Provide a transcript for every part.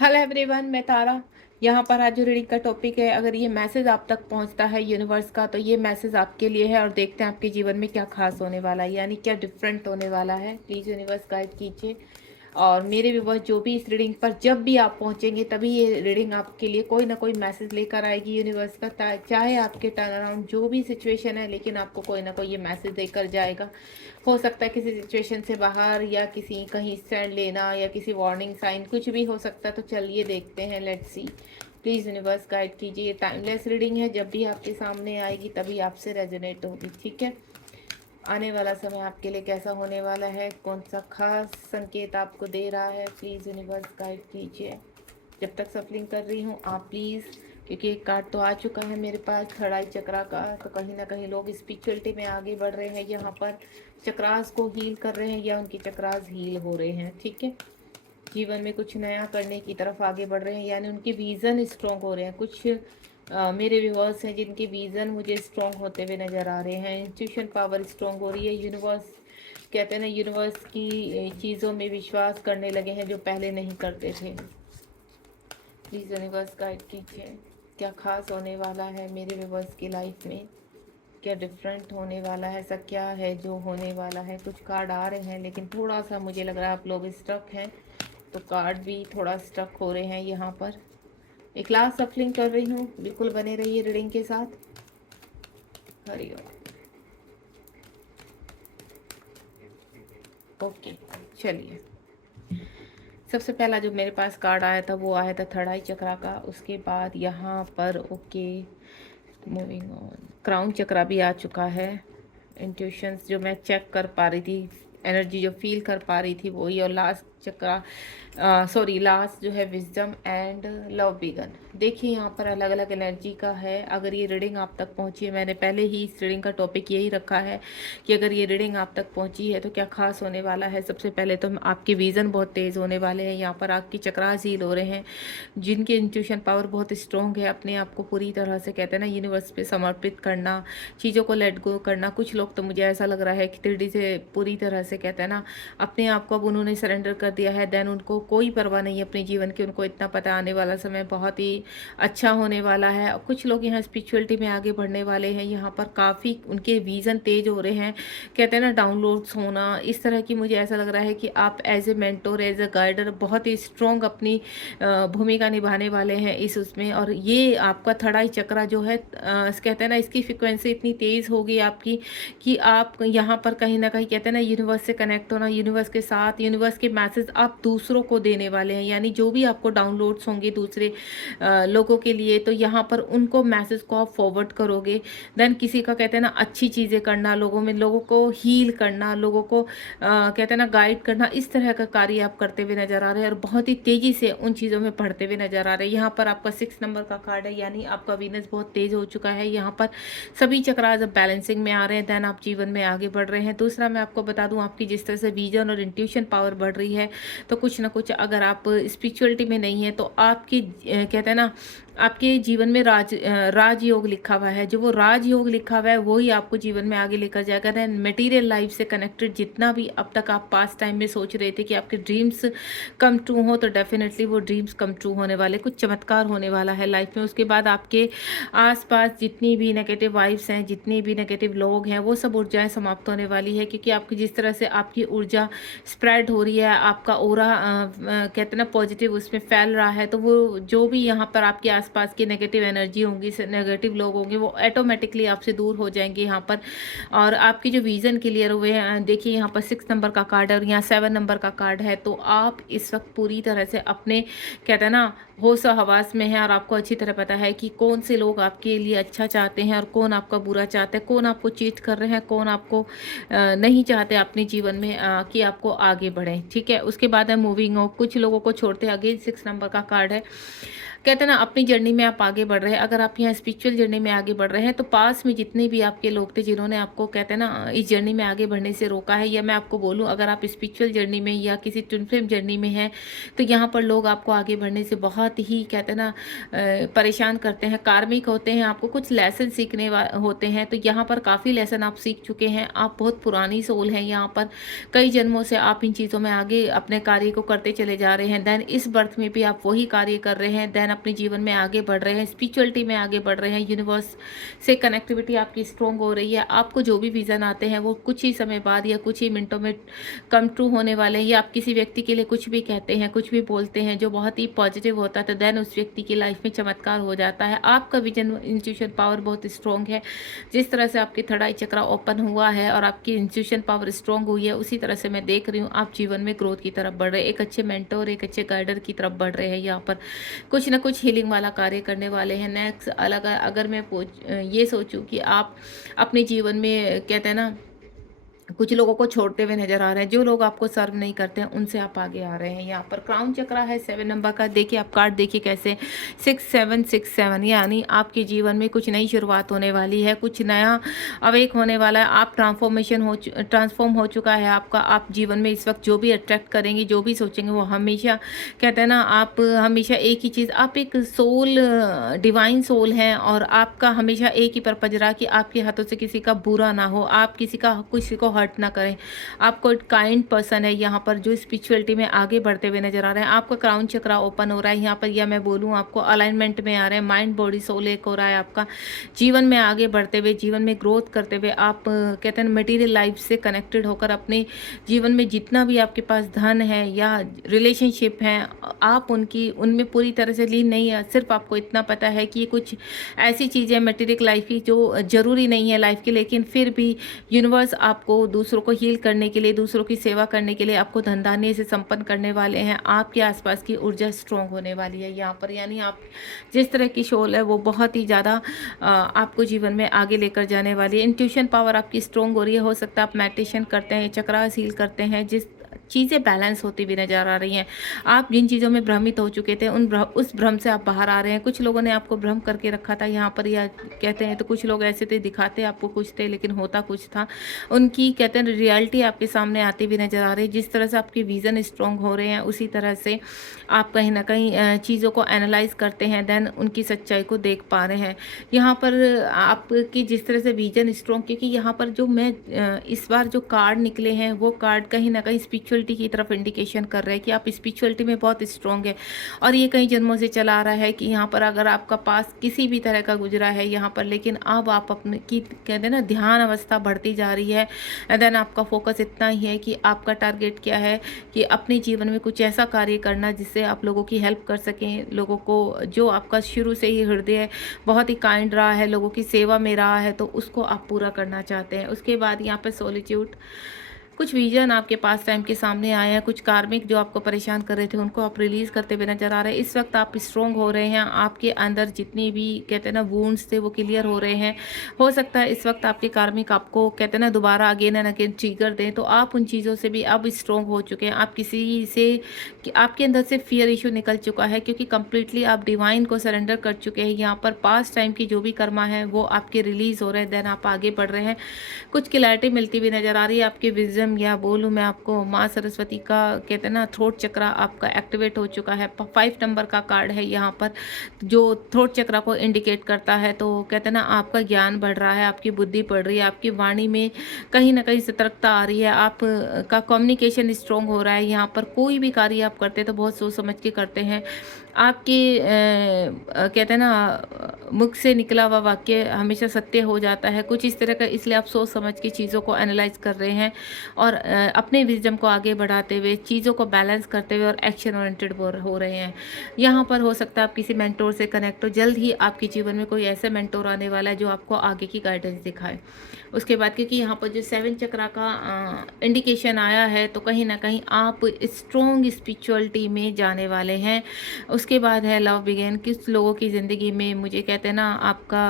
Hello everyone, मैं तारा। यहाँ पर आज जो रीडिंग का टॉपिक है, अगर ये मैसेज आप तक पहुँचता है यूनिवर्स का, तो ये मैसेज आपके लिए है। और देखते हैं आपके जीवन में क्या खास होने वाला है, यानी क्या डिफरेंट होने वाला है। प्लीज़ यूनिवर्स गाइड कीजिए। और मेरे व्यूवर्स जो भी इस रीडिंग पर जब भी आप पहुंचेंगे, तभी ये रीडिंग आपके लिए कोई ना कोई मैसेज लेकर आएगी यूनिवर्स का। चाहे आपके टर्न अराउंड जो भी सिचुएशन है, लेकिन आपको कोई ना कोई ये मैसेज देकर जाएगा। हो सकता है किसी सिचुएशन से बाहर, या किसी कहीं स्टैंड लेना, या किसी वार्निंग साइन, कुछ भी हो सकता है। तो चलिए देखते हैं, let's see. Please universe guide कीजिए। ये टाइमलेस रीडिंग है, जब भी आपके सामने आएगी तभी आपसे रेजोनेट होगी, ठीक है। आने वाला समय आपके लिए कैसा होने वाला है, कौन सा खास संकेत आपको दे रहा है, प्लीज़ यूनिवर्स गाइड कीजिए। जब तक सफलिंग कर रही हूँ आप प्लीज़, क्योंकि एक कार्ड तो आ चुका है मेरे पास थर्ड चक्रा का। तो कहीं ना कहीं लोग स्पिरिचुअलिटी में आगे बढ़ रहे हैं, यहाँ पर चक्रास को हील कर रहे हैं, या उनकी चक्रास हील हो रहे हैं, ठीक है। जीवन में कुछ नया करने की तरफ आगे बढ़ रहे हैं, यानी उनके विज़न स्ट्रॉन्ग हो रहे हैं। कुछ मेरे व्यूवर्स हैं जिनके विज़न मुझे स्ट्रॉन्ग होते हुए नज़र आ रहे हैं। इंट्यूशन पावर स्ट्रॉन्ग हो रही है। यूनिवर्स कहते हैं ना, यूनिवर्स की चीज़ों में विश्वास करने लगे हैं जो पहले नहीं करते थे। प्लीज़ यूनिवर्स गाइड कीजिए, क्या खास होने वाला है मेरे व्यूवर्स की लाइफ में, क्या डिफरेंट होने वाला है, ऐसा क्या है जो होने वाला है। कुछ कार्ड आ रहे हैं, लेकिन थोड़ा सा मुझे लग रहा है आप लोग स्टक हैं, तो कार्ड भी थोड़ा स्टक हो रहे हैं यहाँ पर। एक लास्ट सफलिंग कर रही हूँ, बिल्कुल बने रहिए रीडिंग के साथ। हरिओम। ओके, चलिए। सबसे पहला जो मेरे पास कार्ड आया था वो आया था थर्ड आई चक्रा का। उसके बाद यहाँ पर ओके, मूविंग ऑन, क्राउन चक्रा भी आ चुका है। इंट्यूशंस जो मैं चेक कर पा रही थी, एनर्जी जो फील कर पा रही थी वही। और लास्ट चक्रा, सॉरी, लास्ट जो है विजडम एंड लव बिगन। देखिए यहाँ पर अलग अलग एनर्जी का है। अगर ये रीडिंग आप तक पहुँची है, मैंने पहले ही इस रीडिंग का टॉपिक यही रखा है कि अगर ये रीडिंग आप तक पहुँची है तो क्या खास होने वाला है। सबसे पहले तो आपके विज़न बहुत तेज़ होने वाले हैं। यहाँ पर आपकी चक्रास हील हो रहे हैं। जिनकी इंट्यूशन पावर बहुत स्ट्रॉन्ग है, अपने आप को पूरी तरह से कहते हैं ना यूनिवर्स पे समर्पित करना, चीज़ों को लेट गो करना। कुछ लोग तो मुझे ऐसा लग रहा है कि 3D से पूरी तरह से कहते हैं ना, अपने आप को अब उन्होंने सरेंडर कर दिया है। देन उनको कोई परवाह नहीं है अपने जीवन की। उनको इतना पता आने वाला समय बहुत ही अच्छा होने वाला है। और कुछ लोग यहाँ स्पिरिचुअलिटी में आगे बढ़ने वाले हैं। यहाँ पर काफ़ी उनके विज़न तेज हो रहे हैं, कहते हैं ना डाउनलोड्स होना, इस तरह की। मुझे ऐसा लग रहा है कि आप as a mentor, as a guider बहुत ही स्ट्रॉन्ग अपनी भूमिका निभाने वाले हैं इस उसमें। और ये आपका थर्ड आई चक्रा जो है, कहते हैं ना, इसकी फ्रिक्वेंसी इतनी तेज़ होगी आपकी कि आप यहाँ पर कहीं ना कहीं कहते हैं ना यूनिवर्स से कनेक्ट होना, यूनिवर्स के साथ, यूनिवर्स के मैसेज आप दूसरों को देने वाले हैं। यानी जो भी आपको डाउनलोड्स होंगे दूसरे लोगों के लिए, तो यहाँ पर उनको मैसेज को आप फॉरवर्ड करोगे। देन किसी का कहते हैं ना अच्छी चीज़ें करना, लोगों में लोगों को हील करना, लोगों को कहते हैं ना गाइड करना, इस तरह का कार्य आप करते हुए नजर आ रहे हैं। और बहुत ही तेज़ी से उन चीज़ों में बढ़ते हुए नजर आ रहे हैं। यहाँ पर आपका 6 नंबर का कार्ड है, यानी आपका वीनस बहुत तेज़ हो चुका है। यहाँ पर सभी चक्रास अब बैलेंसिंग में आ रहे हैं। देन आप जीवन में आगे बढ़ रहे हैं। दूसरा मैं आपको बता दूं, आपकी जिस तरह से विजन और इंट्यूशन पावर बढ़ रही है, तो कुछ ना कुछ, अगर आप स्पिरिचुअलिटी में नहीं है तो आपकी कहते हैं ना, आपके जीवन में राजयोग लिखा हुआ है। जो वो राजयोग लिखा हुआ है वही आपको जीवन में आगे लेकर जाएगा। देन मटेरियल लाइफ से कनेक्टेड जितना भी अब तक आप पास टाइम में सोच रहे थे कि आपके ड्रीम्स कम ट्रू हो, तो डेफिनेटली वो ड्रीम्स कम ट्रू होने वाले, कुछ चमत्कार होने वाला है लाइफ में। उसके बाद आपके आसपास जितनी भी नेगेटिव वाइब्स हैं, जितने भी नेगेटिव लोग हैं, वो सब ऊर्जाएं समाप्त होने वाली है। क्योंकि आपकी जिस तरह से आपकी ऊर्जा स्प्रेड हो रही है, आपका ओरा कहते हैं ना पॉजिटिव उसमें फैल रहा है, तो वो जो भी यहाँ पर आपके आसपास की नेगेटिव एनर्जी होंगी, नेगेटिव लोग होंगे, वो ऑटोमेटिकली आपसे दूर हो जाएंगे यहाँ पर। और आपकी जो विजन क्लियर हुए हैं, देखिए यहाँ पर 6 नंबर का कार्ड है और यहाँ 7 नंबर का कार्ड है। तो आप इस वक्त पूरी तरह से अपने कहते हैं ना होश और हवास में है, और आपको अच्छी तरह पता है कि कौन से लोग आपके लिए अच्छा चाहते हैं और कौन आपका बुरा चाहते हैं, कौन आपको चीट कर रहे हैं, कौन आपको नहीं चाहते अपने जीवन में कि आपको आगे बढ़ें, ठीक है। उसके बाद है मूविंग ऑफ, कुछ लोगों को छोड़ते हैं। अगेन 6 नंबर का कार्ड है। कहते हैं ना अपनी जर्नी में आप आगे बढ़ रहे हैं। अगर आप यहाँ स्पिरिचुअल जर्नी में आगे बढ़ रहे हैं तो पास में जितने भी आपके लोग थे जिन्होंने आपको कहते हैं ना इस जर्नी में आगे बढ़ने से रोका है, या मैं आपको बोलूँ अगर आप स्पिरिचुअल जर्नी में या किसी ट्विन फ्लेम जर्नी में हैं तो यहाँ पर लोग आपको आगे बढ़ने से बहुत ही कहते हैं ना परेशान करते हैं, कार्मिक होते हैं, आपको कुछ लेसन सीखने होते हैं। तो यहाँ पर काफ़ी लेसन आप सीख चुके हैं, आप बहुत पुरानी सोल हैं यहाँ पर, कई जन्मों से आप इन चीज़ों में आगे अपने कार्य को करते चले जा रहे हैं। देन इस बर्थ में भी आप वही कार्य कर रहे हैं, देन अपने जीवन में आगे बढ़ रहे हैं, स्पिरिचुअलिटी में आगे बढ़ रहे हैं, यूनिवर्स से कनेक्टिविटी आपकी स्ट्रॉन्ग हो रही है। आपको जो भी विज़न आते हैं वो कुछ ही समय बाद या कुछ ही मिनटों में कम ट्रू होने वाले हैं, या आप किसी व्यक्ति के लिए कुछ भी कहते हैं, कुछ भी बोलते हैं जो बहुत ही पॉजिटिव होता है तो देन उस व्यक्ति की लाइफ में चमत्कार हो जाता है। आपका विजन इंट्यूशन पावर बहुत स्ट्रॉन्ग है। जिस तरह से आपकी थर्ड आई चक्रा ओपन हुआ है और आपकी इंट्यूशन पावर स्ट्रॉन्ग हुई है, उसी तरह से मैं देख रही हूँ आप जीवन में ग्रोथ की तरफ बढ़ रहे हैं, एक अच्छे मेंटर, एक अच्छे गाइडर की तरफ बढ़ रहे हैं। यहाँ पर कुछ ना कुछ हीलिंग वाला कार्य करने वाले हैं। नेक्स्ट अलग अगर मैं ये सोचूं कि आप अपने जीवन में कहते हैं ना कुछ लोगों को छोड़ते हुए नजर आ रहे हैं, जो लोग आपको सर्व नहीं करते हैं उनसे आप आगे आ रहे हैं। यहाँ पर क्राउन चक्रा है 7 नंबर का। देखिए आप कार्ड देखिए कैसे 6767, यानी आपके जीवन में कुछ नई शुरुआत होने वाली है, कुछ नया अवेक होने वाला है। आप ट्रांसफॉर्म हो चुका है आपका। आप जीवन में इस वक्त जो भी अट्रैक्ट करेंगे, जो भी सोचेंगे वो हमेशा कहते हैं ना आप हमेशा एक ही चीज़, आप एक सोल डिवाइन सोल हैं और आपका हमेशा एक ही पर्पज रहा कि आपके हाथों से किसी का बुरा ना हो, आप किसी को हर्ट ना करें। आपको एक काइंड पर्सन है यहाँ पर जो स्पिरिचुअलिटी में आगे बढ़ते हुए नजर आ रहे हैं। आपका क्राउन चक्रा ओपन हो रहा है यहाँ पर, या मैं बोलूँ आपको अलाइनमेंट में आ रहे हैं, माइंड बॉडी सोल एक हो रहा है आपका। जीवन में आगे बढ़ते हुए, जीवन में ग्रोथ करते हुए आप कहते हैं मटेरियल लाइफ से कनेक्टेड होकर अपने जीवन में जितना भी आपके पास धन है या रिलेशनशिप है, आप उनमें पूरी तरह से लीन नहीं है। सिर्फ आपको इतना पता है कि कुछ ऐसी चीज़ें मटेरियल लाइफ की जो ज़रूरी नहीं है लाइफ की, लेकिन फिर भी यूनिवर्स आपको दूसरों को हील करने के लिए, दूसरों की सेवा करने के लिए आपको धन धान्य से संपन्न करने वाले हैं। आपके आसपास की ऊर्जा स्ट्रॉन्ग होने वाली है यहाँ पर, यानी आप जिस तरह की सोल है वो बहुत ही ज़्यादा आपको जीवन में आगे लेकर जाने वाली है। इंट्यूशन पावर आपकी स्ट्रॉन्ग हो रही है। हो सकता है आप मेडिटेशन करते हैं, चक्रा हील करते हैं, जिस चीज़ें बैलेंस होती हुई नजर आ रही हैं। आप जिन चीज़ों में भ्रमित हो चुके थे उस भ्रम से आप बाहर आ रहे हैं। कुछ लोगों ने आपको भ्रम करके रखा था यहाँ पर, या कहते हैं तो कुछ लोग ऐसे थे दिखाते आपको कुछ थे लेकिन होता कुछ था। उनकी कहते हैं रियलिटी आपके सामने आती हुई नजर आ रही है। जिस तरह से आपके विज़न स्ट्रॉन्ग हो रहे हैं उसी तरह से आप कहीं ना कहीं चीज़ों को एनालाइज करते हैं, देन उनकी सच्चाई को देख पा रहे हैं। यहाँ पर आपकी जिस तरह से विजन स्ट्रॉन्ग, क्योंकि यहाँ पर जो मैं इस बार जो कार्ड निकले हैं वो कार्ड कहीं ना कहीं स्पिरिचुअलिटी की तरफ इंडिकेशन कर रहे हैं कि आप स्पिरिचुअलिटी में बहुत स्ट्रॉन्ग है। और ये कई जन्मों से चला आ रहा है कि यहाँ पर अगर आपका पास किसी भी तरह का गुजरा है यहाँ पर, लेकिन अब आप अपने की कहते हैं ना ध्यान अवस्था बढ़ती जा रही है। देन आपका फोकस इतना ही है कि आपका टारगेट क्या है कि अपने जीवन में कुछ ऐसा कार्य करना जिससे आप लोगों की हेल्प कर सकें, लोगों को जो आपका शुरू से ही हृदय बहुत ही काइंड रहा है, लोगों की सेवा में रहा है, तो उसको आप पूरा करना चाहते हैं। उसके बाद यहाँ पर सॉलिट्यूड, कुछ विजन आपके पास टाइम के सामने आए हैं, कुछ कार्मिक जो आपको परेशान कर रहे थे उनको आप रिलीज करते हुए नजर आ रहे हैं। इस वक्त आप स्ट्रॉन्ग हो रहे हैं, आपके अंदर जितनी भी कहते हैं ना वुंड्स थे वो क्लियर हो रहे हैं। हो सकता है इस वक्त आपके कार्मिक आपको कहते हैं ना दोबारा अगेन एंड अगेन ट्रिगर दें, तो आप उन चीज़ों से भी अब स्ट्रॉन्ग हो चुके हैं। आप किसी से कि आपके अंदर से फियर इशू निकल चुका है, क्योंकि कंप्लीटली आप डिवाइन को सरेंडर कर चुके हैं। यहाँ पर पास्ट टाइम की जो भी कर्मा है वो आपके रिलीज हो रहे हैं, देन आप आगे बढ़ रहे हैं। कुछ क्लैरिटी मिलती हुई नजर आ रही है। आपके विजडम या बोलूँ मैं आपको माँ सरस्वती का कहते हैं ना थ्रोट चक्रा आपका एक्टिवेट हो चुका है। 5 नंबर का कार्ड है यहाँ पर जो थ्रोट चक्रा को इंडिकेट करता है। तो कहते हैं ना आपका ज्ञान बढ़ रहा है, आपकी बुद्धि बढ़ रही है, आपकी वाणी में कहीं ना कहीं सतर्कता आ रही है, आप का कम्युनिकेशन स्ट्रॉन्ग हो रहा है। यहाँ पर कोई भी कार्य आप करते हैं तो बहुत सोच समझ के करते हैं। आपके कहते हैं ना मुख से निकला हुआ वाक्य हमेशा सत्य हो जाता है, कुछ इस तरह का। इसलिए आप सोच समझ के चीज़ों को एनालाइज कर रहे हैं और अपने विजडम को आगे बढ़ाते हुए चीज़ों को बैलेंस करते हुए और एक्शन ओरिएंटेड हो रहे हैं। यहाँ पर हो सकता है आप किसी मेंटोर से कनेक्ट हो। जल्द ही आपके जीवन में कोई ऐसा मेंटोर आने वाला है जो आपको आगे की गाइडेंस दिखाए। उसके बाद क्योंकि यहाँ पर जो 7 चक्रा का इंडिकेशन आया है, तो कहीं ना कहीं आप स्ट्रॉन्ग स्पिरिचुअलिटी में जाने वाले हैं। उसके बाद है लव बिगेन। किस लोगों की ज़िंदगी में मुझे कहते हैं ना आपका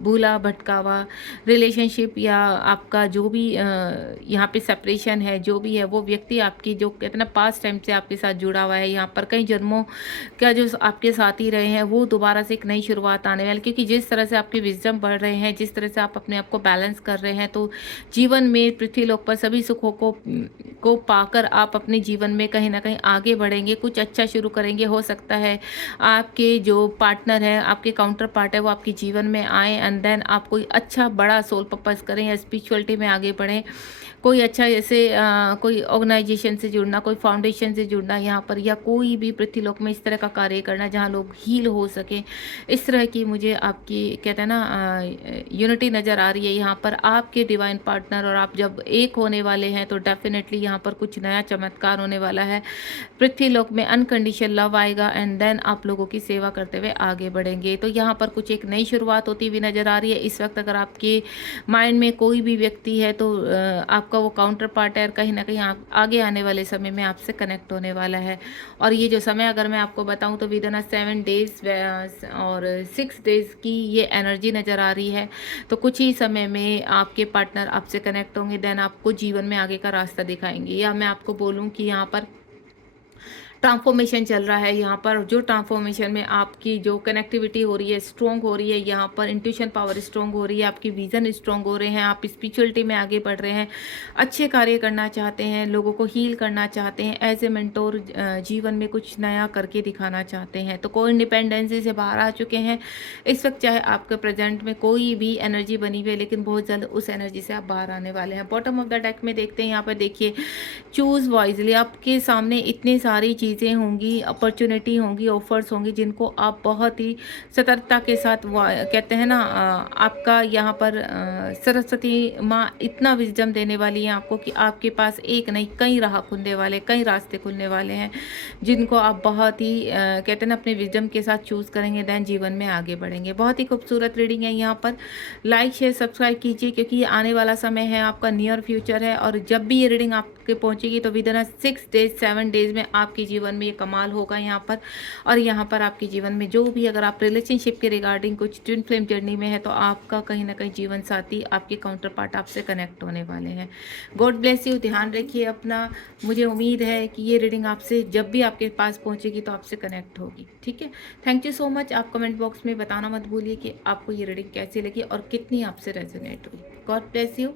भूला भटकावा रिलेशनशिप या आपका जो भी यहाँ पे पे सेपरेशन है, जो भी है वो व्यक्ति आपकी जो कहते हैं ना पास्ट टाइम से आपके साथ जुड़ा हुआ है, यहाँ पर कई जन्मों का जो आपके साथ ही रहे हैं, वो दोबारा से एक नई शुरुआत आने वाली, क्योंकि जिस तरह से आपके विजडम बढ़ रहे हैं, जिस तरह से आप अपने आप को बैलेंस कर रहे हैं, तो जीवन में पृथ्वी लोक पर सभी सुखों को पाकर आप अपने जीवन में कहीं ना कहीं आगे बढ़ेंगे, कुछ अच्छा शुरू करेंगे। हो सकता है आपके जो पार्टनर है, आपके काउंटर पार्ट है, वो आपके जीवन में आए एंड देन आप कोई अच्छा बड़ा सोल पर्पस करें या स्पिरिचुअलिटी में आगे बढ़ें, कोई अच्छा जैसे कोई ऑर्गेनाइजेशन से जुड़ना, कोई फाउंडेशन से जुड़ना यहाँ पर, या कोई भी पृथ्वीलोक में इस तरह का कार्य करना जहाँ लोग हील हो सके। इस तरह की मुझे आपकी कहते हैं ना यूनिटी नज़र आ रही है यहाँ पर। आपके डिवाइन पार्टनर और आप जब एक होने वाले हैं तो डेफिनेटली यहाँ पर कुछ नया चमत्कार होने वाला है। पृथ्वीलोक में अनकंडीशनल लव आएगा एंड देन आप लोगों की सेवा करते हुए आगे बढ़ेंगे। तो यहाँ पर कुछ एक नई शुरुआत होती हुई नज़र आ रही है। इस वक्त अगर आपके माइंड में कोई भी व्यक्ति है तो आपका वो काउंटर पार्ट है, कहीं ना कहीं आप आगे आने वाले समय में आपसे कनेक्ट होने वाला है। और ये जो समय अगर मैं आपको बताऊं तो विद इन 7 डेज और 6 डेज की ये एनर्जी नज़र आ रही है। तो कुछ ही समय में आपके पार्टनर आपसे कनेक्ट होंगे, देन आपको जीवन में आगे का रास्ता दिखाएंगे। या मैं आपको बोलूँ कि यहाँ पर ट्रांसफॉर्मेशन चल रहा है, यहाँ पर जो ट्रांसफॉर्मेशन में आपकी जो कनेक्टिविटी हो रही है स्ट्रॉन्ग हो रही है, यहाँ पर इंट्यूशन पावर स्ट्रॉन्ग हो रही है, आपकी विजन स्ट्रॉन्ग हो रहे हैं, आप स्पिरिचुअलिटी में आगे बढ़ रहे हैं, अच्छे कार्य करना चाहते हैं, लोगों को हील करना चाहते हैं, एज ए मेंटोर जीवन में कुछ नया करके दिखाना चाहते हैं। तो कोई इंडिपेंडेंसी से बाहर आ चुके हैं इस वक्त, चाहे आपके प्रेजेंट में कोई भी एनर्जी बनी हुई है, लेकिन बहुत जल्द उस एनर्जी से आप बाहर आने वाले हैं। बॉटम ऑफ द डेक में देखते हैं, यहाँ पर देखिए चूज वाइजली, आपके सामने इतनी सारी चीज़ें होंगी, अपॉर्चुनिटी होंगी, ऑफर्स होंगी, जिनको आप बहुत ही सतर्कता के साथ कहते हैं ना आपका यहाँ पर सरस्वती माँ इतना विजडम देने वाली है आपको कि आपके पास एक नहीं कई राह खुलने वाले, कई रास्ते खुलने वाले हैं, जिनको आप बहुत ही कहते हैं ना अपने विजडम के साथ चूज़ करेंगे, देन जीवन में आगे बढ़ेंगे। बहुत ही खूबसूरत रीडिंग है यहाँ पर। लाइक शेयर सब्सक्राइब कीजिए, क्योंकि ये आने वाला समय है, आपका नियर फ्यूचर है। और जब भी ये रीडिंग आपके पहुंचेगी तो विद इन 6 डेज 7 डेज में आपके जीवन में ये कमाल होगा यहाँ पर। और यहाँ पर आपके जीवन में जो भी, अगर आप रिलेशनशिप के रिगार्डिंग कुछ ट्विन फ्लेम जर्नी में है, तो आपका कहीं ना कहीं जीवन साथी, आपके काउंटर पार्ट आपसे कनेक्ट होने वाले हैं। गॉड ब्लेस यू, ध्यान रखिए अपना। मुझे उम्मीद है कि ये रीडिंग आपसे जब भी आपके पास पहुंचेगी तो आपसे कनेक्ट होगी। ठीक है, थैंक यू सो मच। आप कमेंट बॉक्स में बताना मत भूलिए कि आपको ये रीडिंग कैसी लगी और कितनी आपसे रेजोनेट हुई। God bless you.